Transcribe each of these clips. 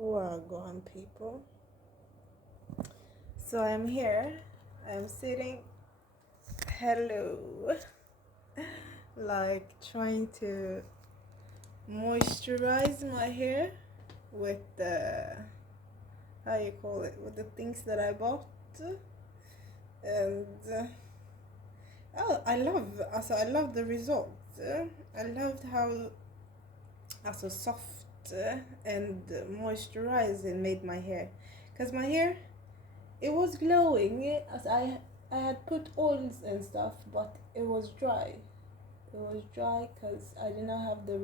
Wagwan people. So I'm here. I'm sitting. Hello. Like trying to moisturize my hair with the how you call it with the things that I bought. And oh, I love the result. I loved how soft and moisturizing made my hair, cause my hair it was glowing as I had put oils and stuff, but it was dry. It was dry because I did not have the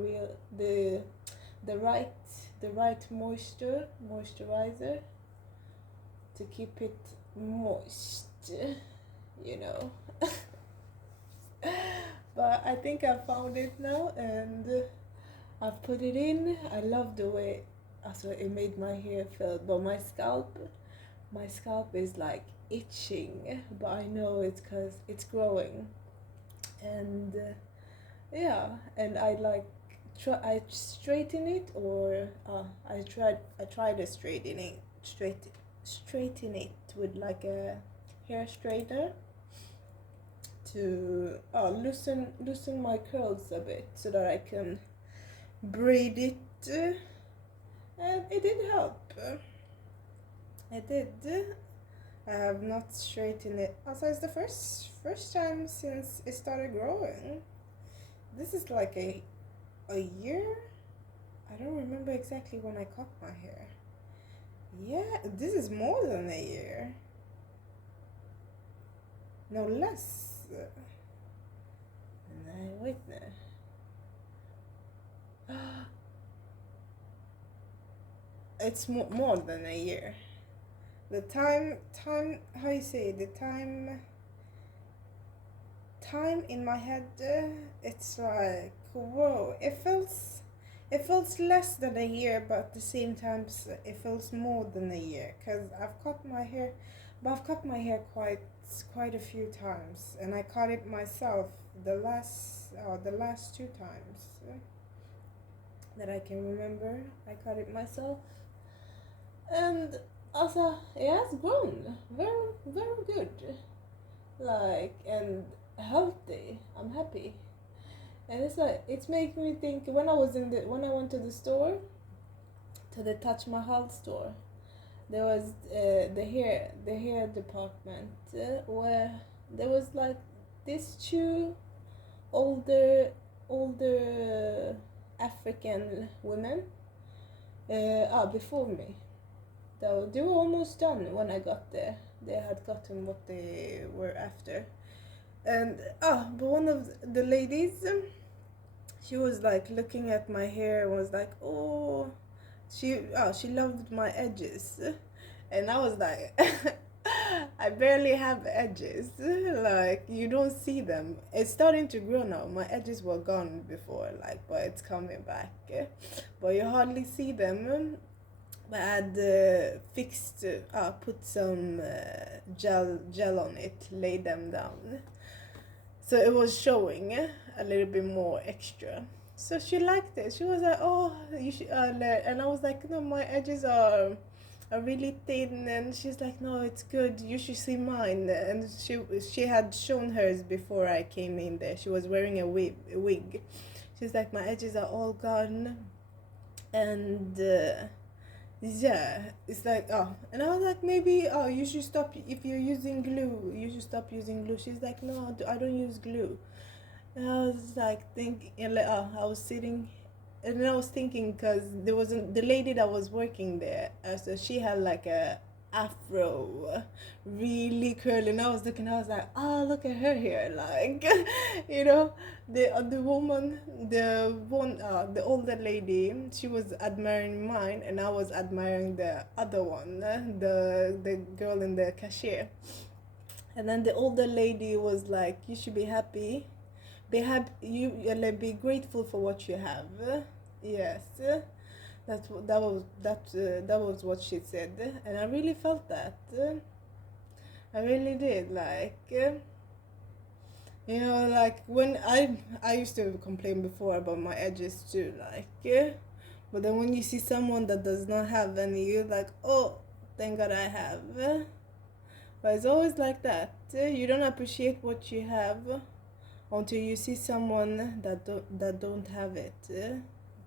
right the right moisturizer to keep it moist, you know. But I think I found it now and I've put it in. I love the way also it made my hair feel, but my scalp is like itching, but I know it's because it's growing. And yeah, and I straighten it, or I tried a straighten it with like a hair straightener to loosen my curls a bit so that I can braid it, and it did help. It did. I have not straightened it. Also, it's the first time since it started growing. This is like a year. I don't remember exactly when I cut my hair. Yeah, this is more than a year. No less. Nej, wait now. It's more than a year. The time, how you say the time in my head, it's like whoa. It feels less than a year, but at the same time, it feels more than a year. Cause I've cut my hair, but I've cut my hair quite a few times, and I cut it myself the last two times that I can remember. I cut it myself, and also it has grown very very good, like, and healthy. I'm happy, and it's like it's making me think when I went to the store, to the Taj Mahal store. There was the hair department, where there was like these two older African women before me. They were almost done when I got there. They had gotten what they were after, and but one of the ladies, she was like looking at my hair and was like, oh, she loved my edges, and I was like, I barely have edges. Like, you don't see them. It's starting to grow now. My edges were gone before, like, but it's coming back. But you hardly see them. But I had put some gel on it, lay them down. So it was showing a little bit more extra. So she liked it. She was like, "Oh, you should," and I was like, "No, my edges are really thin." And she's like, "No, it's good. You should see mine." And she had shown hers before I came in there. She was wearing a wig. She's like, "My edges are all gone," and yeah, it's like, and I was like, maybe, you should stop. If you're using glue, you should stop using glue. She's like, no, I don't use glue. And I was like thinking, and like, I was sitting, and then I was thinking, because there wasn't the lady that was working there, so she had like a afro, really curly, and I was looking, I was like, look at her hair, like, you know, the woman, the older lady, she was admiring mine, and I was admiring the other one, the girl in the cashier. And then the older lady was like, you should be happy, like, be grateful for what you have. Yes, that was what she said, and I really felt that. I really did. Like, like when I used to complain before about my edges too. Like, But then when you see someone that does not have any, you're like, oh, thank God I have. But it's always like that. You don't appreciate what you have until you see someone that don't have it,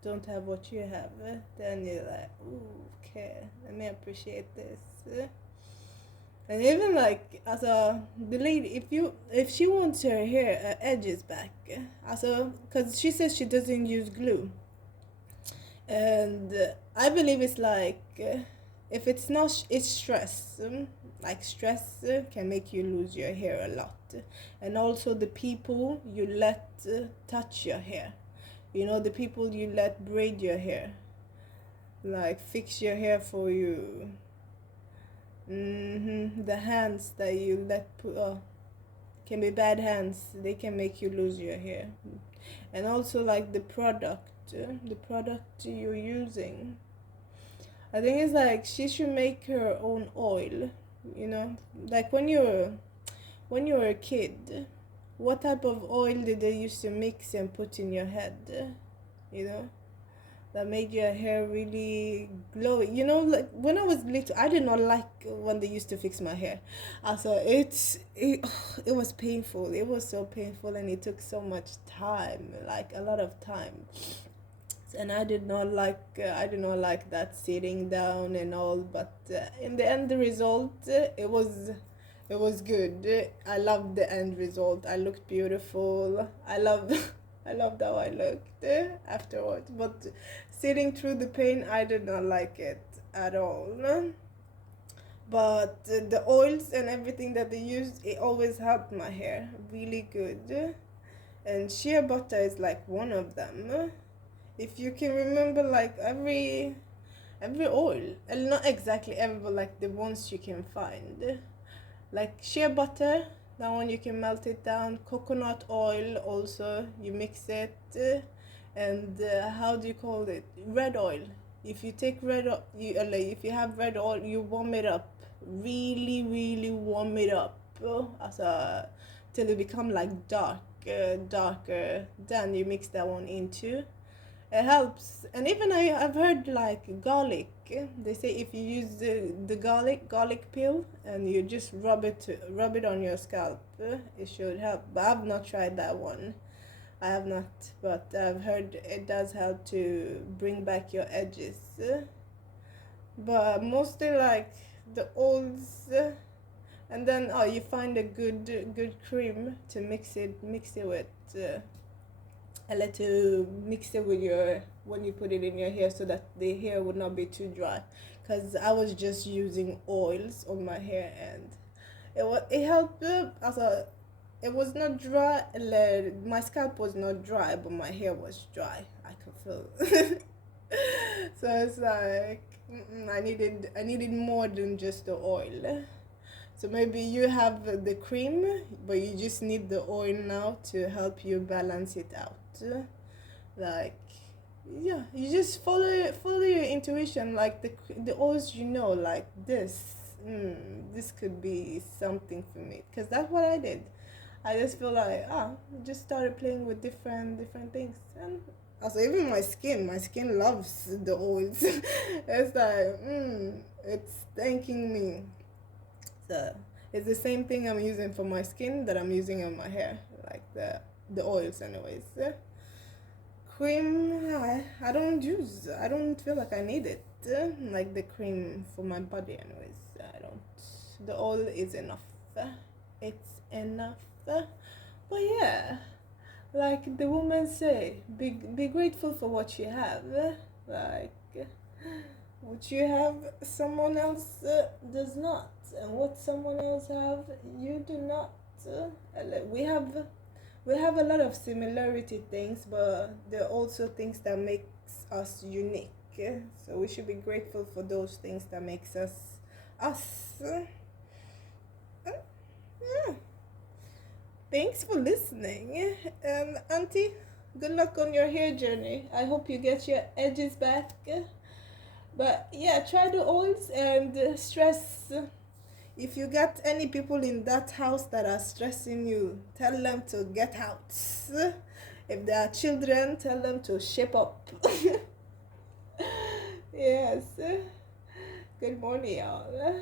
don't have what you have. Then you're like, ooh, okay, let me appreciate this. And even like as a the lady, if she wants her hair edges back, as a because she says she doesn't use glue, and I believe it's like if it's not it's stress, like stress can make you lose your hair a lot, and also the people you let touch your hair, the people you let braid your hair, like fix your hair for you. The hands that you let put can be bad hands. They can make you lose your hair, and also like the product you're using. I think it's like she should make her own oil. Like when you were a kid, what type of oil did they used to mix and put in your head? You know, that made your hair really glowy. Like when I was little, I did not like when they used to fix my hair. Also, it was painful. It was so painful, and it took so much time, like a lot of time. And I did not like that sitting down and all. But in the end, the result, it was good. I loved the end result. I looked beautiful. I loved I loved how I looked afterwards. But sitting through the pain, I did not like it at all. But the oils and everything that they used, it always helped my hair really good. And shea butter is like one of them. If you can remember, like every oil, and not exactly every, but like the ones you can find, like shea butter, that one you can melt it down. Coconut oil also, you mix it, and how do you call it, red oil. If you take like if you have red oil, you warm it up, really really warm it up, as a till it become like darker, then you mix that one into. It helps. And even I've heard like garlic. They say if you use the garlic peel and you just rub it on your scalp, it should help. But I've not tried that one. I have not, but I've heard it does help to bring back your edges. But mostly like the oils, and then you find a good cream to mix it with. I like to mix it with your when you put it in your hair so that the hair would not be too dry. Cause I was just using oils on my hair, and it helped as a it was not dry. My scalp was not dry, but my hair was dry. I could feel. So it's like I needed more than just the oil. So maybe you have the cream, but you just need the oil now to help you balance it out. Like, yeah, you just follow your intuition. Like the oils, like this. This could be something for me, because that's what I did. I just feel like just started playing with different things, and also even my skin loves the oils. It's like it's thanking me. So it's the same thing I'm using for my skin that I'm using on my hair, like the oils, anyways. Cream, I don't use. I don't feel like I need it. Like the cream for my body, anyways. I don't. The oil is enough. It's enough. But yeah, like the women say, be grateful for what you have. Like what you have, someone else does not, and what someone else have, you do not. Like we have a lot of similarity things, but there are also things that makes us unique. So we should be grateful for those things that makes us us. Yeah. Thanks for listening, Auntie. Good luck on your hair journey. I hope you get your edges back. But yeah, try the oils and stress. If you got any people in that house that are stressing you, tell them to get out. If there are children, tell them to shape up. Yes. Good morning, y'all.